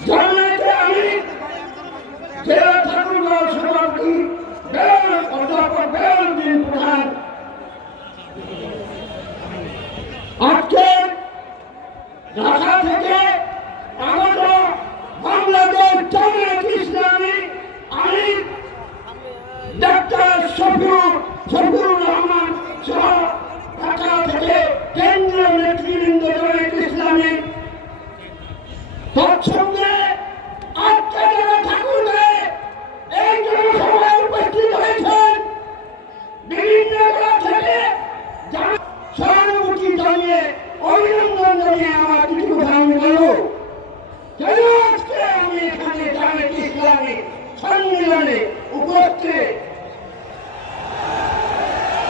জানাতে আমি জেলা ঠাকুরগাঁও সভাপতি অধ্যাপক বেলালুদ্দিন প্রধান আজকে ঢাকা থেকে আগত বাংলাদেশ জামায়াত ইসলামী আমি ডাক্তার শফিউর রহমান সহ ঢাকা থেকে কেন্দ্রীয় নেতৃবৃন্দ জামায়াত ইসলামী তৎসঙ্গে আজকে যারা ঠাকুরগাঁয়ে এই জনসভায় উপস্থিত হয়েছেন বিভিন্ন জায়গা থেকে সহানুভূতি জানিয়ে অভিনন্দন জানিয়ে আমার